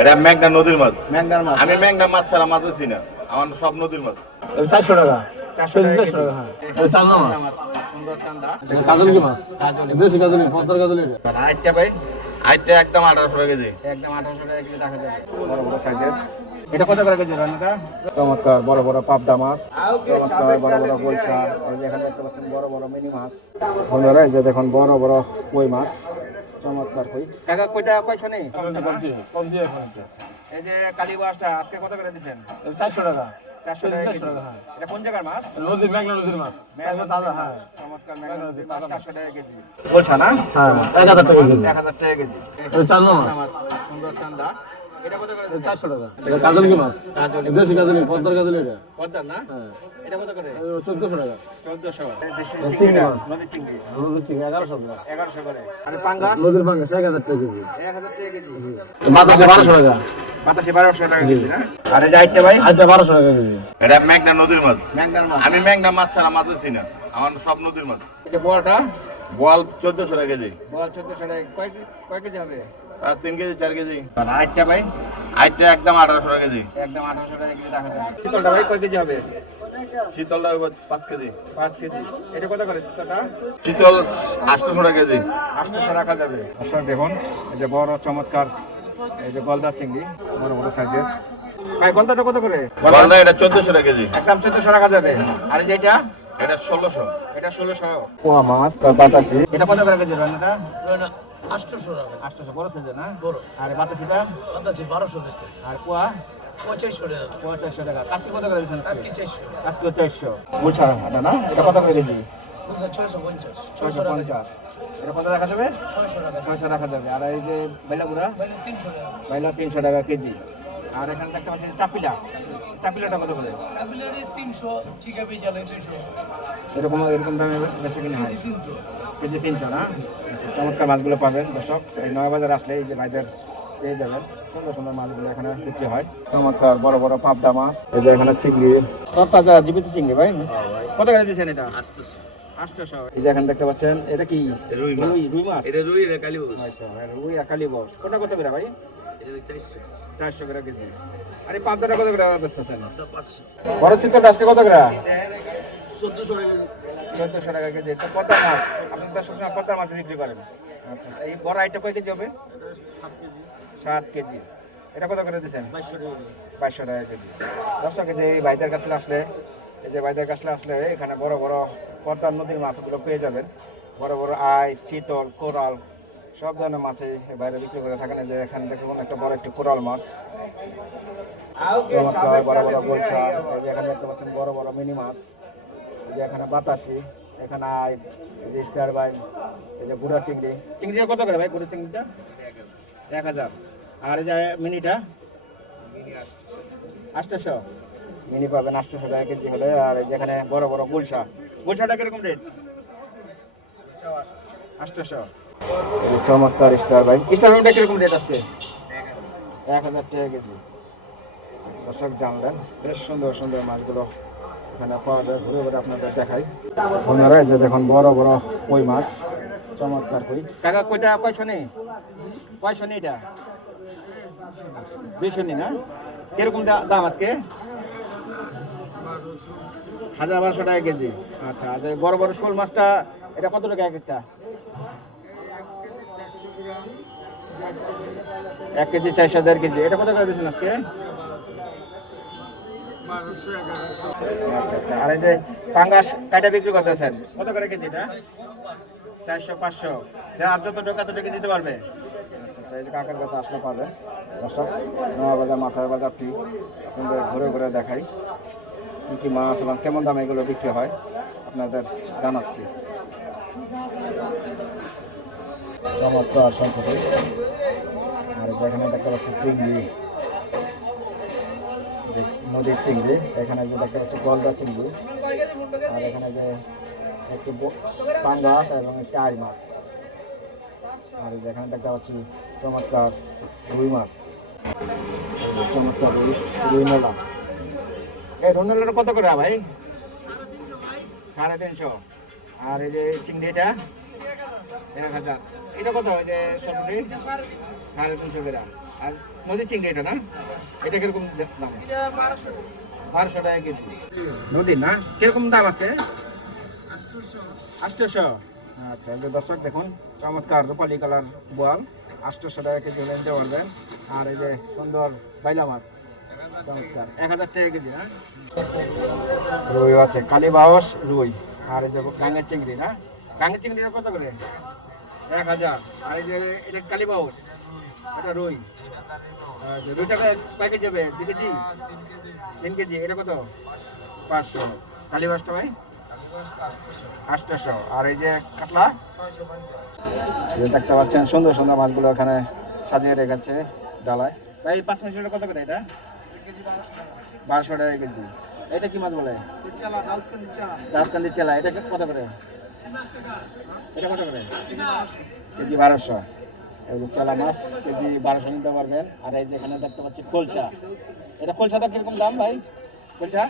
এটা মেঘনা নদীর মাছ। মেঘনার মাছ। আমি মেঘনা মাছ ছাড়া মাছ আছি না, আমার সব নদীর মাছ। 400 টাকা। 400 টাকা। এটা চান্দা মাছ। সুন্দর চান্দা। এটা কাজলি মাছ। দেশি কাজলি, পদ্মার কাজলি এটা। আইটটা ভাই আইটা একদম 1800 টাকা কেজি। একদম 1800 টাকা কেজি রাখা যাবে। বড় বড় সাইজের। এটা কত করে কেজি রান্নাটা? চমৎকার বড় বড় পাবদা মাছ, চমৎকার বড় বড় বলসা, এই যে এখানে দেখতে পাচ্ছেন বড় বড় মিনি মাছ। বন্ধুরা এই যে দেখুন বড় বড় কই মাছ, চমৎকার কই। কাকা কয়টা কয়শো নেই? কম দিয়ে এখন। এই যে কালী মাছটা আজকে কত করে দিচ্ছেন? 400 টাকা। 400 টাকা কেজি। হ্যাঁ। এটা কোন জায়গার মাছ? মেঘনা নদীর মাছ। মেঘনা তাজা, হ্যাঁ। চমৎকার মেঘনা নদীর মাছ, 400 টাকা কেজি। বলছা না? হ্যাঁ, 1000 টাকা কেজি। 1000 টাকা কেজি। এটা চান্দা মাছ। সুন্দর চান্দা। এটা কত করে? 400 টাকা। এটা কাজলি মাছ। দেশি কাজলি, পদ্মার কাজলি এটা। পদ্মার না? হ্যাঁ। এটা কত করে? 1400 টাকা। 1400। দেশি চিংড়ি চিংড়ি, মাছ। নদীর চিংড়ি। নদীর চিংড়ি 1100 টাকা। 1100 করে। আর পাঙ্গাস? নদীর পাঙ্গাস 1000 টাকা কেজি। 1000 টাকা কেজি। বাতাসে 1200 টাকা। বাতাসি 1200 টাকা কেজি না? আর এই যে আইটটা ভাই? আইটা 1200 টাকা কেজি। এটা মেঘনা নদীর মাছ। ম্যাংগার মাছ। আমি মেঘনা মাছ ছাড়া মাছ আছি না, আমার সব নদীর মাছ। এটা বড়টা? বোয়াল 1400 টাকা কেজি। বড় 1400 টাকা। কয় কেজি হবে? আর 3 কেজি 4 কেজি। আর আইটটা ভাই? আইটা একদম 1800 টাকা কেজি। একদম 1800 টাকা কেজি রাখা যাবে। চিতলটা ভাই কয় কেজি হবে? শীতলটা হইব 5 কেজি। 5 কেজি। এটা কত করে চিতলটা? শীতল 800 টাকা কেজি। 800 রাখা যাবে। দর্শক দেখুন এই যে বড় চমৎকার এই যে গলদা চিংড়ি বড় বড় সাইজের। ভাই গলদাটা কত করে? গলদা এটা 1400 টাকা কেজি। একদম 1400 রাখা যাবে। আর এই যে এটা? এটা 1600। এটা 1600। পোয়া মাছ বাতাসি। এটা কত করে কেজি রান্নাটা? 800 টাকা 800 বড় সাইজের না? বড়। আর বাতাসিটা? বাতাসি 1200 বেচতে আর পোয়া? 45 টাকা 4500 টাকা। কাজকি কত করে দিচ্ছেন? আজকে 400 কাজকি 400। বুঝছা এটা না? এটা কত করে কেজি? 650 600 টাকা 650। এটা কত রাখা যাবে? 600 টাকা 600 রাখা যাবে। আর এই যে বেলাগুড়া? বাইরে 300 টাকা বাইলা 300 টাকা কেজি। আর এখানে দেখতে পাচ্ছি চাপিলা। চাপিলাটা কত করে? চাবিলারি 300 চিকা বেচালে 200 এরকম দামে বেচে কিনে হয়? 300 কেজি 300 না? আচ্ছা, চমৎকার মাছগুলো পাবেন দর্শক। এই নয় বাজার আসলে এই যে ভাইদের পেয়ে যাবেন সুন্দর সুন্দর মাছগুলো এখানে বিক্রি হয়। চমৎকার বড় বড় পাবদা মাছ। এই যে এখানে চিংড়ি, তাজা জীবিত চিংড়ি ভাই। কত করে দিচ্ছেন এটা? 800। এই যে এখানে দেখতে পাচ্ছেন এটা কি? রুই মাছ। এটা রুই এটা কালীবাউস। আচ্ছা, রুই আর কালীবাউস। কোনটা কত করে ভাই? এটা 400। 400 করে কেজি। আর এই পাবদাটা কত করে বেচতেছেন? 500। বড় চিত্রটা আজকে কত করে? 1400 টাকা কেজি। 1400 টাকা কেজি। তো পদ্মা মাছ আপনি তো সবসময় পদ্মা মাছ বিক্রি করেন। আচ্ছা, এই বড় আইটা কয় কেজি হবে? 7 কেজি। এটা কত করে দিচ্ছেন? 2200 টাকা কেজি। দর্শক এই যে এই ভাইদের কাছে আসলে এখানে বড় বড় পদ্মার নদীর মাছগুলো পেয়ে যাবেন। বড় বড় আই, চিতল, কোরাল সব ধরনের মাছই বাইরে বিক্রি করে থাকেন। এই যে এখানে দেখুন একটা বড় একটি কোরাল মাছ, চমৎকার বড় বড় বলসা। এই যে এখানে দেখতে পাচ্ছেন বড় বড় মিনি মাছ। এই যে এখানে বাতাসি, এখানে আই, এই যে স্টার বাইন, এই যে বুড়া চিংড়ি। চিংড়িটা কত করে ভাই? বুড়া চিংড়িটা 1000। আর এই যে মিনিটা 800। মিনি পাবেন 800 টাকা কেজি হলে। আর এই যেখানে বড় বড় গুলশাটা কিরকম রেট? 800। চমৎকার স্টার বাইন। স্টার বাইনটা কিরকম রেট আজকে? 1000 টাকা কেজি। দর্শক জানলেন বেশ সুন্দর সুন্দর মাছগুলো এখানে পাওয়া যায়। ঘুরে ঘুরে আপনাদের দেখাই। আপনারা এই যে দেখুন বড় বড় কই মাছ, চমৎকার কই। কাকা কয়টা কয়শো নেই? কয়শো নেই এটা? 200 নেই না? কিরকম দাম আজকে? 1200 টাকা কেজি। আচ্ছা, আচ্ছা, বড় বড় শোল মাছটা এটা কত টাকা এক একটা? 1 কেজি 400 1.5 কেজি। এটা কত করে দিচ্ছেন আজকে? 1200 1100। আচ্ছা আচ্ছা। আর এই যে পাঙ্গাস কাটা বিক্রি করতেছেন কত করে কেজি এটা? 400 500। যার যত টাকা তত টাকা দিতে পারবে। আচ্ছা আচ্ছা। এই যে কাকার কাছে আসলে পাবে দর্শক। নয়া বাজার মাছের বাজারটি আপনাদের ঘুরে ঘুরে দেখাই কি কি মাছ এবং কেমন দামে এগুলো বিক্রি হয় আপনাদের জানাচ্ছি। চমৎকার সম্পত্তি। আর যেখানে দেখতে পাচ্ছি চিংড়ি, নদীর চিংড়ি। এখানে যে দেখতে পাচ্ছি গলদা চিংড়ি। আর এখানে যে একটি পাঙ্গাস এবং একটি আই মাছ। আর যেখানে দেখতে পাচ্ছি চমৎকার রুই মাছ, চমৎকার রুই নোলা। এই রুই কত করে ভাই? 350। আর এই যে চিংড়িটা 1000। এটা কত? এই যে 3.5 350 গ্রাম। আর নদী চিংড়ি এটা না, এটা কিরকম দাম? এটা 1200 টাকা কেজি। নদী না, কিরকম দাম আছে? 800। আচ্ছা, এই যে দর্শক দেখুন, চমৎকার রূপালী কালার বোয়াল 800 টাকা কেজি হলে নিতে পারবেন। আর এই যে সুন্দর বাইলা মাছ চমৎকার 1000 টাকা কেজি। হ্যাঁ, রুই আছে, কালীবাউস রুই। আর এই যে গাঙ্গের চিংড়ি না, গাঙ্গের চিংড়িটা কত করে? 1000। আর এই যে এটা কালীবাউস, এটা রুই। রুইটা কয় কেজি হবে? 2 কেজি? 3 কেজি। এটা কত? 500। কালীবাউসটা ভাই 800। আর এই যে কাতলা দেখতে পাচ্ছেন, সুন্দর সুন্দর মাছগুলো এখানে সাজিয়ে রেখেছে ডালায়। ভাই 5 মিনিটের কত করে এটা? 1200 টাকা কেজি। এটা কি মাছ বলে? দাউদকান্দি চেলা। এটা কত করে? এটা কত করে? কেজি 1200। এই যে চেলা মাছ কেজি 1200 নিতে পারবেন। আর এই যে এখানে দেখতে পাচ্ছি কলসা। এটা কলসাটা কিরকম দাম ভাই? কলসা